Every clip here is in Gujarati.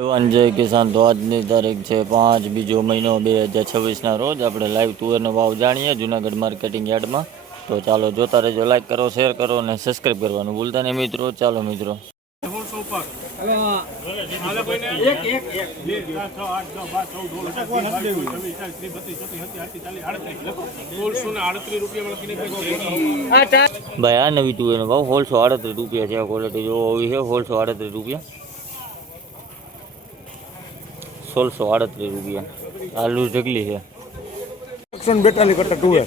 એવન જય કિસાન. તો આજની તારીખ છે 5 બીજો મહિનો 2026ના રોજ આપણે લાઈવ તુવેરનો ભાવ જાણીએ જુનાગઢ માર્કેટિંગ યાર્ડમાં. તો ચાલો જોતા રહેજો, લાઈક કરો, શેર કરો અને સબસ્ક્રાઈબ કરવાનું ભૂલતા નહીં મિત્રો. ચાલો મિત્રો, ભાઈ આ નવી તુવેરનો ભાવ 1638 રૂપિયા છે. આ ક્વોલિટી જોવો હોવી છે 1638 રૂપિયા, 1638 રૂપિયા. આ લૂઝ ઢગલી છે 142 કટ્ટા ટુવેર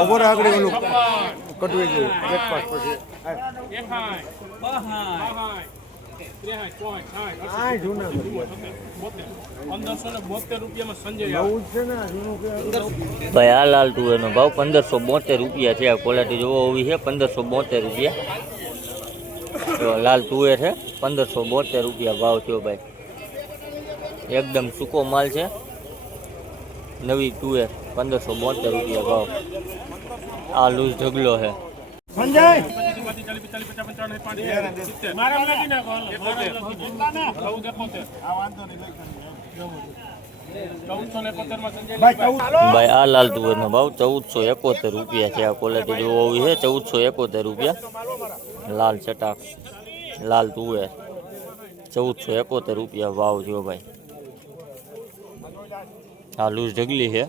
ઓવર આગળ ઓલું કટવી ગયું એક પાસ પછી ભાઈ આ લાલ તુવેરનો ભાવ 1572 રૂપિયા છે. આ ક્વોલિટી જોવો હોવી છે 1572 રૂપિયા. લાલ તુવેર છે 1572 રૂપિયા ભાવ થયો ભાઈ. એકદમ સૂકો માલ છે, નવી તુવેર 1572 રૂપિયા ભાવ. આ લૂઝ ઢગલો છે. ભાઈ આ લાલ તુવેરનો ભાવ 1471 રૂપિયા છે. આ ક્વોલિટી જોવો હોવી છે 1471 રૂપિયા. લાલ ચટાક લાલ તુવેર 1471 રૂપિયા ભાવ થયો ભાઈ. આ લૂઝ ઢગલી છે.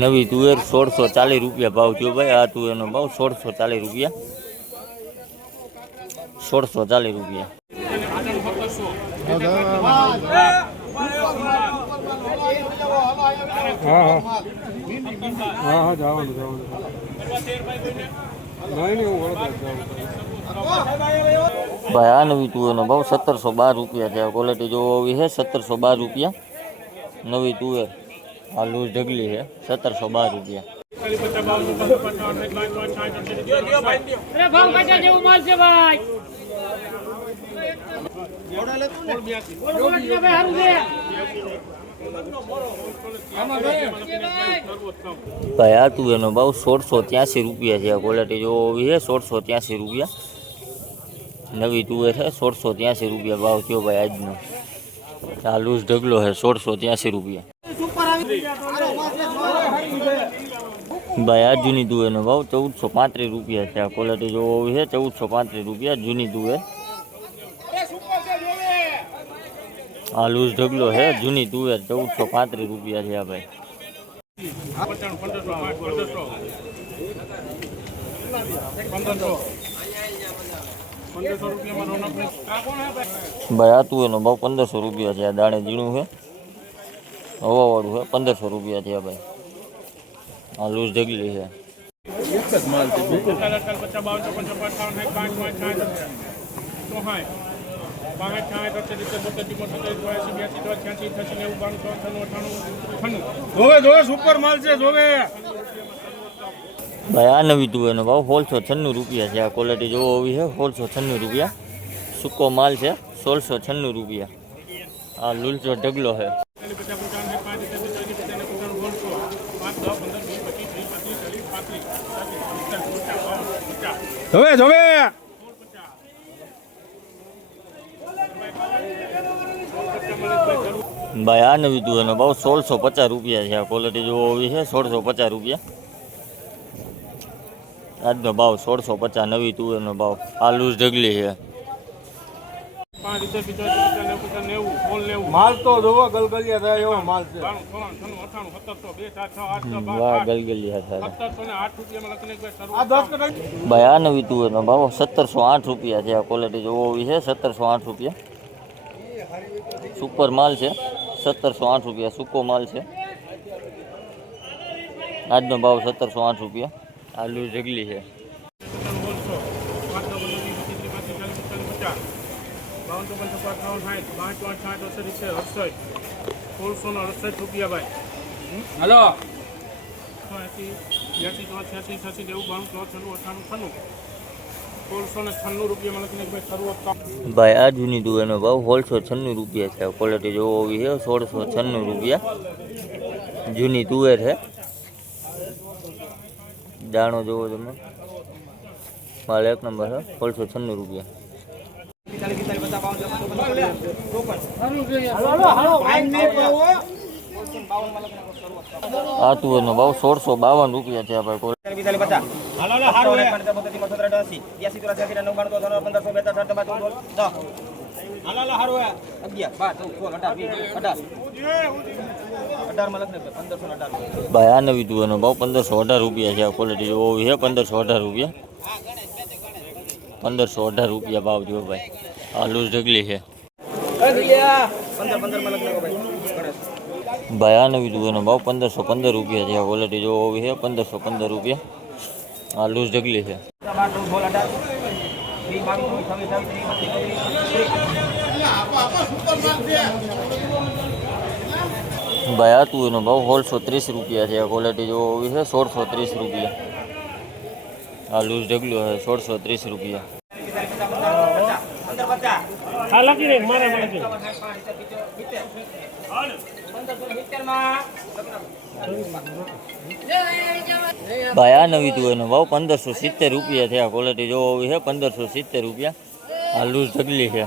નવી તુવેર 1640 રૂપિયા ભાવ થયો ભાઈ. આ તુવેરનો ભાવ 1640 રૂપિયા, 1640 રૂપિયા. હા જવાનું ભાઈ આ નવી તુવેરનો ભાવ 1712 રૂપિયા છે. ક્વોલિટી જોવો હોવી છે 1712 રૂપિયા. નવી તુવેર આ લૂઝ ઢગલી છે 1712 રૂપિયા. ભાઈ આ તુવેરનો ભાવ 1683 રૂપિયા છે. ક્વોલિટી જોવો હોવી છે 1683 રૂપિયા. નવી તુવેર છે 1683 રૂપિયા ભાવ થયો ભાઈ આજનો. આ લૂઝ ઢગલો છે 1683 રૂપિયા. ભાઈ આ જૂની તુવેરનો ભાવ 1435 રૂપિયા છે. આ ક્વોલિટી જોવો હોવી છે 1435 રૂપિયા જૂની તુવેર. આ લૂઝ ઢગલો છે જૂની તુવેર 1435 રૂપિયા છે. આ ભાઈ ભાઈ આ તુવેરનો ભાવ 1500 રૂપિયા છે. આ દાણે ઝીણું છે, હવાવાળું છે, 1500 રૂપિયા છે. ભાઈ આ લૂઝ ઢગલી છે. સુપર માલ છે જોવે. ભાઈ આ નવી તુવેરનો ભાવ 1696 રૂપિયા છે. આ ક્વોલિટી જોવો હોવી છે 1696 રૂપિયા. સૂકો માલ છે 1696 રૂપિયા. આ લૂલચો ઢગલો છે. જોવે જોવે ભાઈ આ નવી તુવેરનો ભાવ 1650 રૂપિયા છે. આ ક્વોલિટી જોવો હોવી છે 1650 રૂપિયા. આજનો ભાવ 1650 નવી તુવેરનો ભાવ. આ લૂઝ ઢગલી છે. માલ તો જોવો ગલગલિયા થાય એવો માલ છે. વાહ ગલગલિયા થાય. ભાઈ આ નવી તુવેરનો ભાવ 1708 રૂપિયા છે. આ ક્વોલિટી જોવો હોવી છે 1708 રૂપિયા. સુપર માલ છે 1708 રૂપિયા. સૂકો માલ છે. આજનો ભાવ 1708 રૂપિયા. આ લૂઝ ઢગલી છે. હલો ભાઈ આ જૂની તુવેરનો ભાવ 1696 રૂપિયા છે. ક્વોલિટી જોવો એવી છે 1696 રૂપિયા જૂની તુવેર છે. દાણો જોવો તમે, માલ એક નંબર છે. 1696 રૂપિયા. આ તુવેરનો ભાવ 1652 રૂપિયા છે. ભાઈ ભાઈ આ નવી તુવેરનો ભાવ 1518 રૂપિયા છે. ક્વોલિટી જોવો છે 1518 રૂપિયા. 1518 રૂપિયા ભાવ જો ભાઈ. આ લૂઝ ઢગલી છે ભાઈ. આ નવી તુવેરનો ભાવ 1515 રૂપિયા છે. ક્વોલિટી જોવો છે 1515 રૂપિયા. આ લૂઝ ઢગલી છે. ભાઈ આ તુવેરનો ભાવ 1630 રૂપિયા છે. ક્વોલિટી જોવો છે 1630 રૂપિયા. આ લૂઝ ઢગલો છે 1630 રૂપિયા. ભાઈ આ નવી તુવેરનો ભાવ 1570 રૂપિયા છે. ક્વોલિટી જોવો છે 1570 રૂપિયા. આ લૂઝ ઢગલી છે.